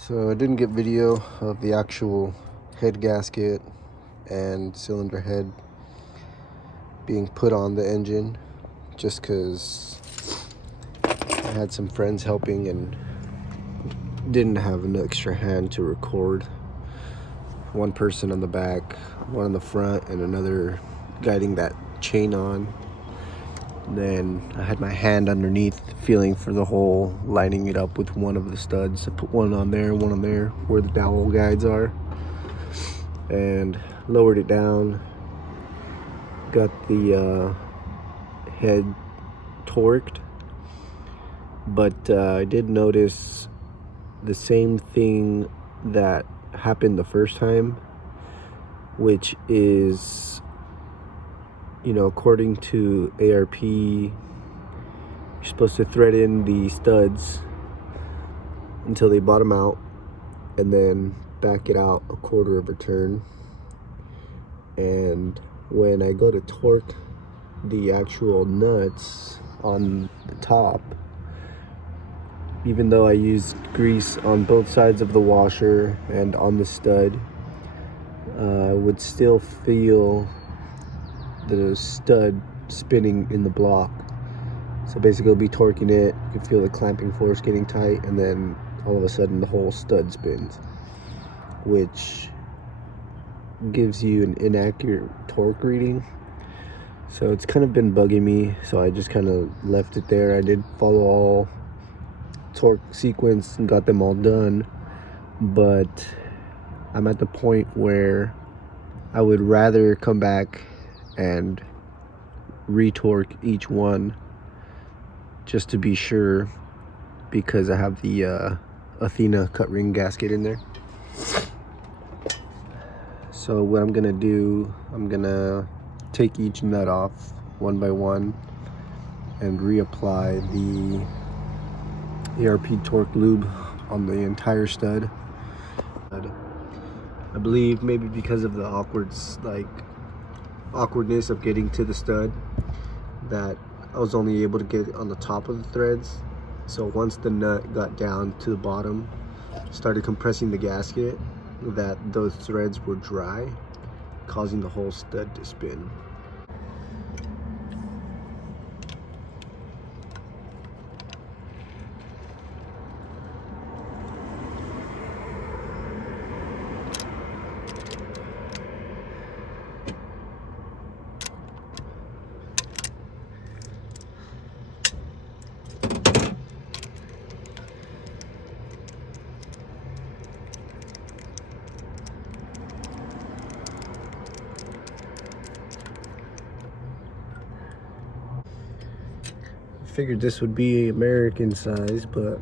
So I didn't get video of the actual head gasket and cylinder head being put on the engine just because I had some friends helping and didn't have an extra hand to record. One person on the back, one on the front, and another guiding that chain on. And then I had my hand underneath feeling for the hole, lining it up with one of the studs. I put one on there where the dowel guides are, and lowered it down. Got the head torqued, but I did notice the same thing that happened the first time, which is, according to ARP, you're supposed to thread in the studs until they bottom out and then back it out a quarter of a turn. And when I go to torque the actual nuts on the top, even though I used grease on both sides of the washer and on the stud, I would still feel the stud spinning in the block. So basically, I'll be torquing it, you can feel the clamping force getting tight, and then all of a sudden the whole stud spins, which gives you an inaccurate torque reading. So it's kind of been bugging me, so I just kind of left it there. I did follow all torque sequence and got them all done, but I'm at the point where I would rather come back and retorque each one just to be sure, because I have the Athena cut ring gasket in there. So what I'm gonna do, I'm gonna take each nut off one by one and reapply the ARP torque lube on the entire stud. I believe maybe because of the awkwardness of getting to the stud, that I was only able to get on the top of the threads. So once the nut got down to the bottom, started compressing the gasket, that those threads were dry, causing the whole stud to spin. Figured this would be American size, but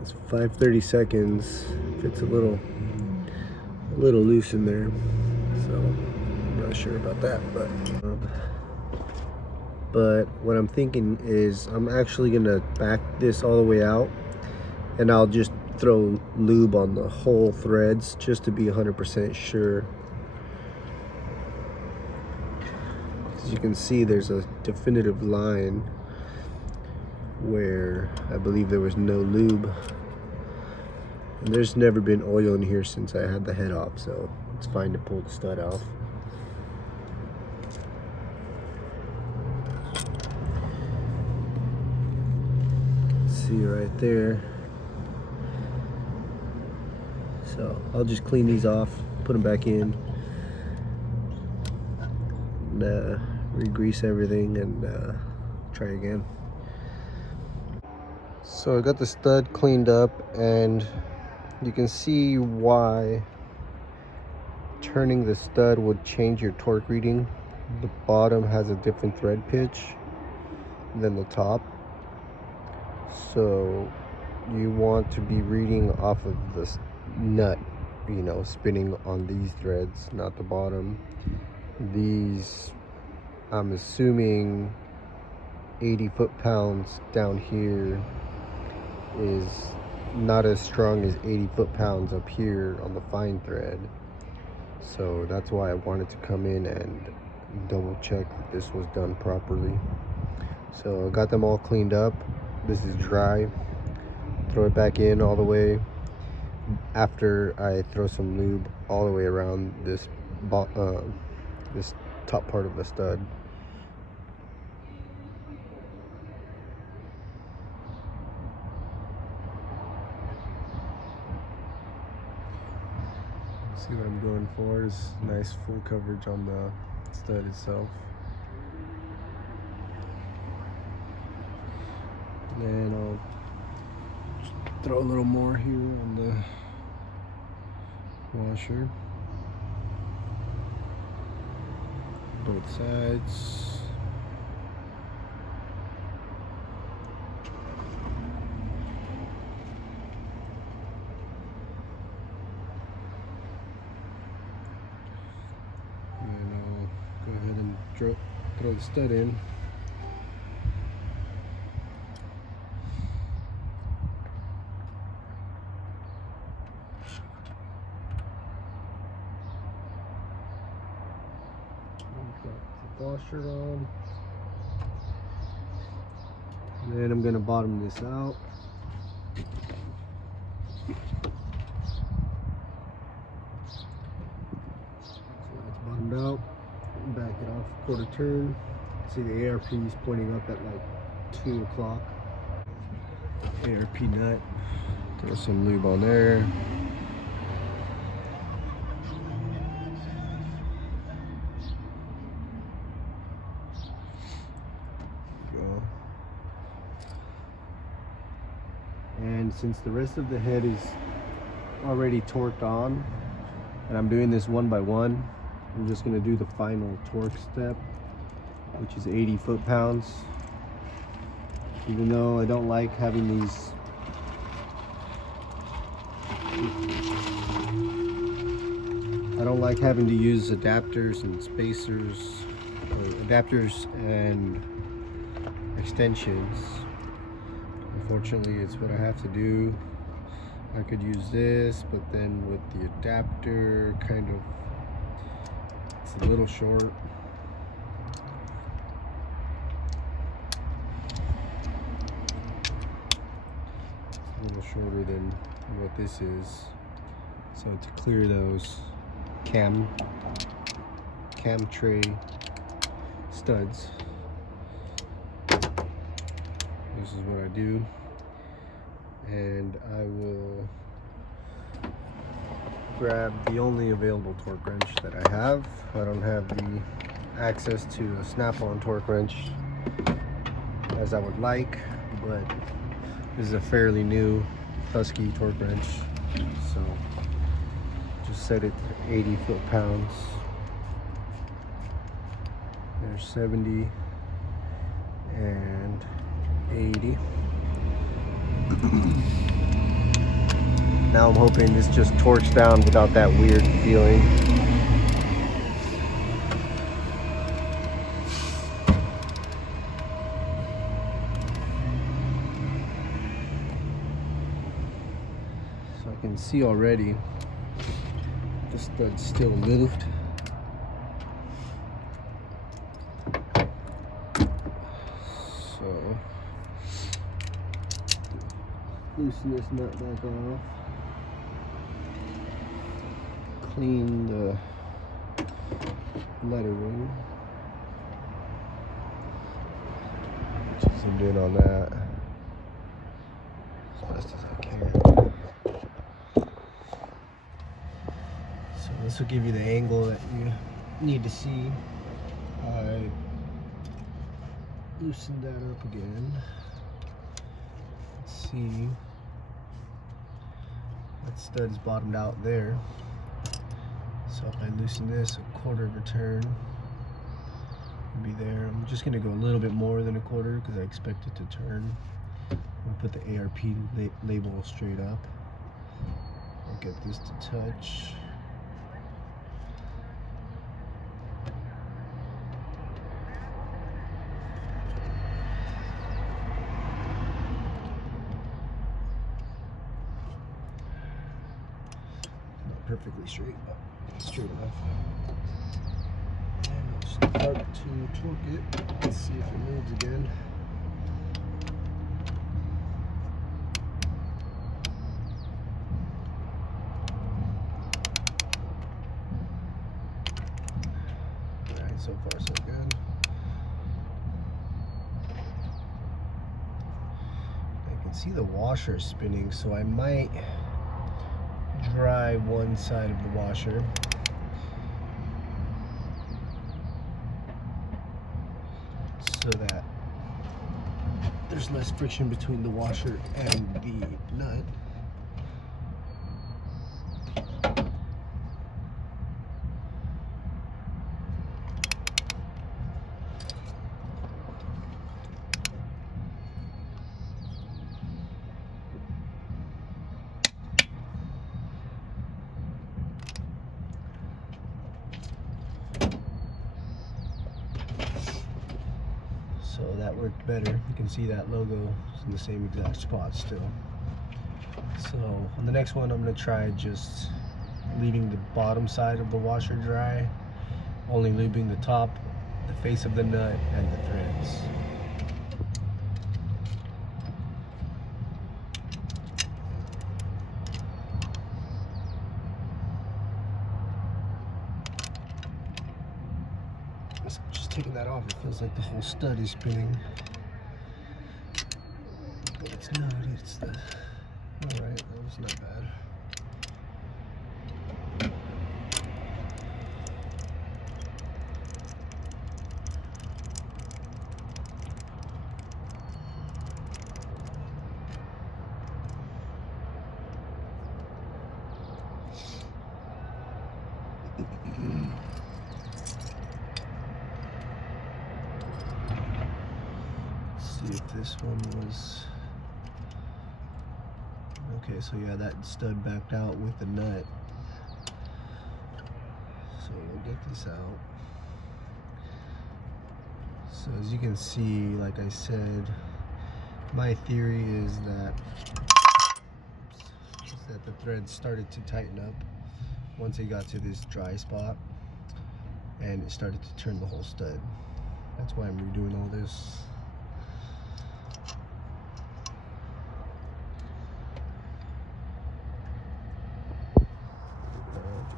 it's 5/32. It's a little loose in there, so I'm not sure about that. But what I'm thinking is I'm actually gonna back this all the way out, and I'll just throw lube on the whole threads just to be 100% sure. As you can see, there's a definitive line where I believe there was no lube, and there's never been oil in here since I had the head off, so it's fine to pull the stud off. See right there. So I'll just clean these off, put them back in, and re-grease everything, and try again. So I got the stud cleaned up, and you can see why turning the stud would change your torque reading. The bottom has a different thread pitch than the top, so you want to be reading off of this nut, spinning on these threads, not the bottom. These, I'm assuming 80 foot-pounds down here is not as strong as 80 foot-pounds up here on the fine thread. So that's why I wanted to come in and double check that this was done properly. So I got them all cleaned up. This is dry. Throw it back in all the way. after I throw some lube all the way around this this top part of the stud. See what I'm going for is nice full coverage on the stud itself. And I'll throw a little more here on the washer. Both sides. Go ahead and throw the stud in. Got the washer on. And then I'm going to bottom this out. So that's bottomed out. Back it off a quarter turn. See the ARP is pointing up at like 2 o'clock. ARP nut. Throw some lube on there. Go. And since the rest of the head is already torqued on, and I'm doing this one by one, I'm just going to do the final torque step, which is 80 foot-pounds. Even though I don't like having these to use adapters and spacers, or adapters and extensions. Unfortunately, it's what I have to do. I could use this, but then with the adapter, kind of, it's a little short. It's a little shorter than what this is. So to clear those cam tray studs, this is what I do. And I will grab the only available torque wrench that I have. I don't have the access to a snap-on torque wrench as I would like, but this is a fairly new Husky torque wrench, so just set it to 80 foot-pounds. There's 70 and 80. Now I'm hoping this just torques down without that weird feeling. So I can see already the stud's still moved. So loosen this nut back off. Clean the lettering. Just zoomed in on that as best as I can. So this will give you the angle that you need to see. I loosened that up again. Let's see. That stud is bottomed out there. So if I loosen this a quarter of a turn, it'll be there. I'm just gonna go a little bit more than a quarter because I expect it to turn. I'll put the ARP label straight up. I'll get this to touch. Not perfectly straight, but straight enough. And I'll start to torque it. Let's see if it moves again. see the washer spinning, so I might dry one side of the washer. So that there's less friction between the washer and the nut. So that worked better. You can see that logo is in the same exact spot still. So on the next one, I'm going to try just leaving the bottom side of the washer dry, only lubing the top, the face of the nut, and the threads. So just taking that off, it feels like the whole stud is spinning. But it's not, it's the... Alright, that was not bad. See if this one was okay. So yeah, that stud backed out with the nut, so we'll get this out. So as you can see, like I said, my theory is that the thread started to tighten up once it got to this dry spot, and it started to turn the whole stud. That's why I'm redoing all this.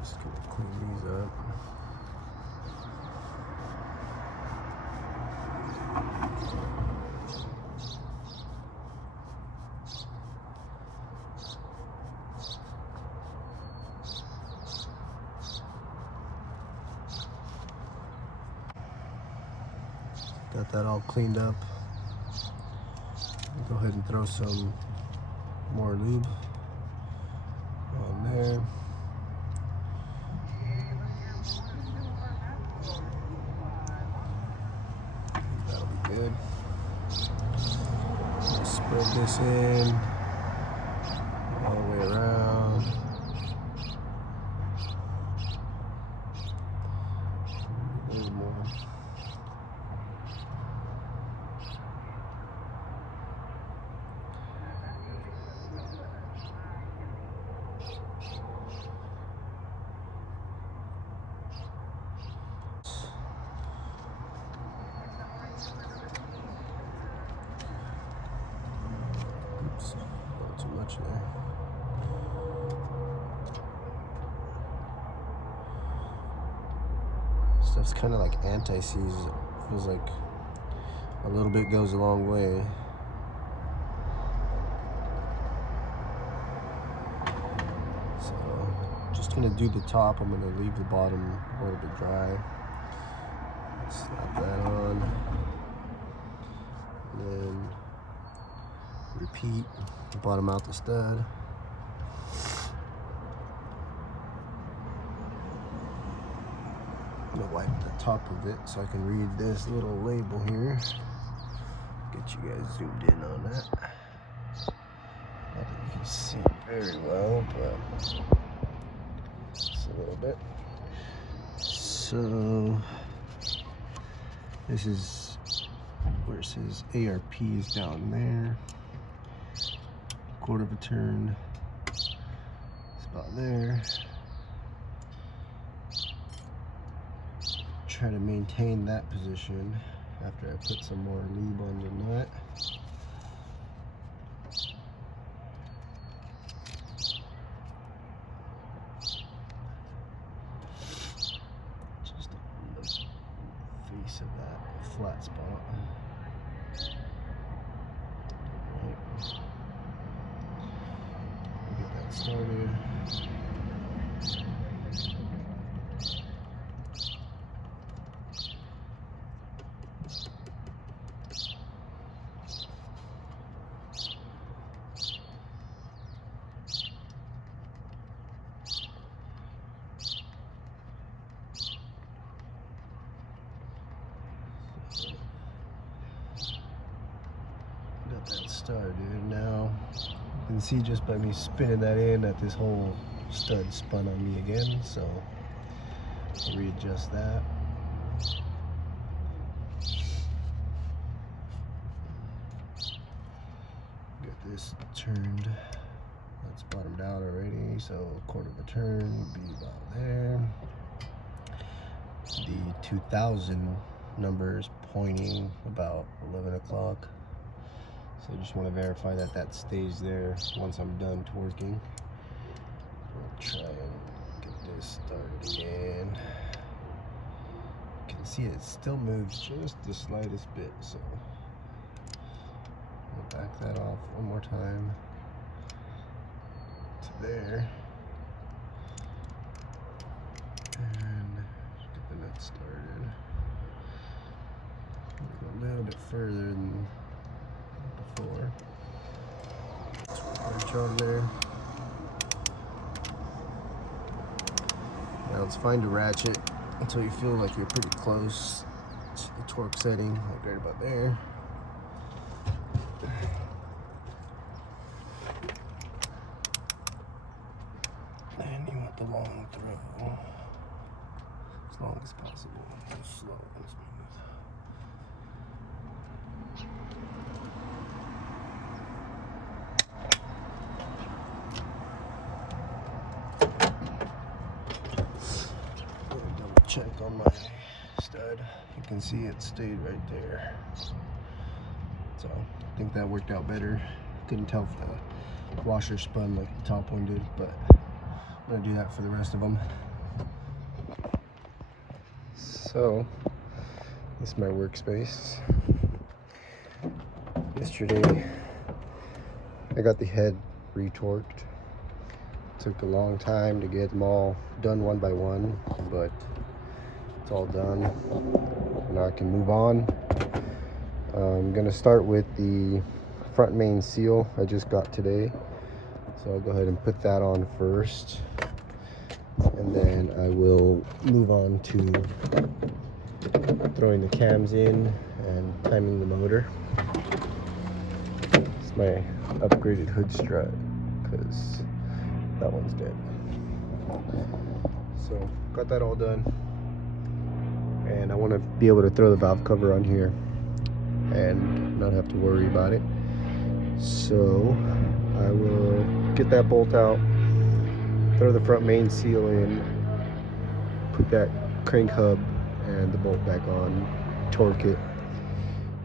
Just gonna clean these up. Got that all cleaned up. Go ahead and throw some more lube on there. That'll be good. Spread this in all the way around. A little more. Oops, a little too much there. Stuff's kind of like anti-seize. Feels like a little bit goes a long way. So just gonna do the top. I'm gonna leave the bottom a little bit dry. Slap that on. And then repeat, bottom out the stud. I'm gonna wipe the top of it so I can read this little label here. Get you guys zoomed in on that. Not that you can see it very well, but just a little bit. So this is where it says ARP is down there. Quarter of a turn. It's about there. Try to maintain that position after I put some more lube on the nut. Just on the face of that flat spot. Right. started. Got that started. Now you can see just by me spinning that in that this whole stud spun on me again, so I'll readjust that. Get this turned. That's bottomed out already, so a quarter of a turn would be about there. The 2000 numbers pointing about 11 o'clock. So I just want to verify that that stays there once I'm done twerking. I'll try and get this started again. You can see it still moves just the slightest bit, so I'll back that off one more time to there. And get the nut started. Go a little bit further than before. Wrench on there. Now it's fine to ratchet until you feel like you're pretty close to the torque setting, like right about there. And you want the long throw as long as possible. Just slow and smooth. Check on my stud. You can see it stayed right there. So I think that worked out better. Couldn't tell if the washer spun like the top one did, but I'm gonna do that for the rest of them. So this is my workspace. Yesterday I got the head retorqued. Took a long time to get them all done one by one, but it's all done. Now I can move on. I'm gonna start with the front main seal I just got today. So I'll go ahead and put that on first. And then I will move on to throwing the cams in and timing the motor. It's my upgraded hood strut because that one's dead. So got that all done. And I want to be able to throw the valve cover on here and not have to worry about it. So I will get that bolt out, throw the front main seal in, put that crank hub and the bolt back on, torque it,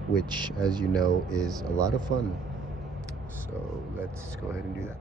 which, as you know, is a lot of fun. So let's go ahead and do that.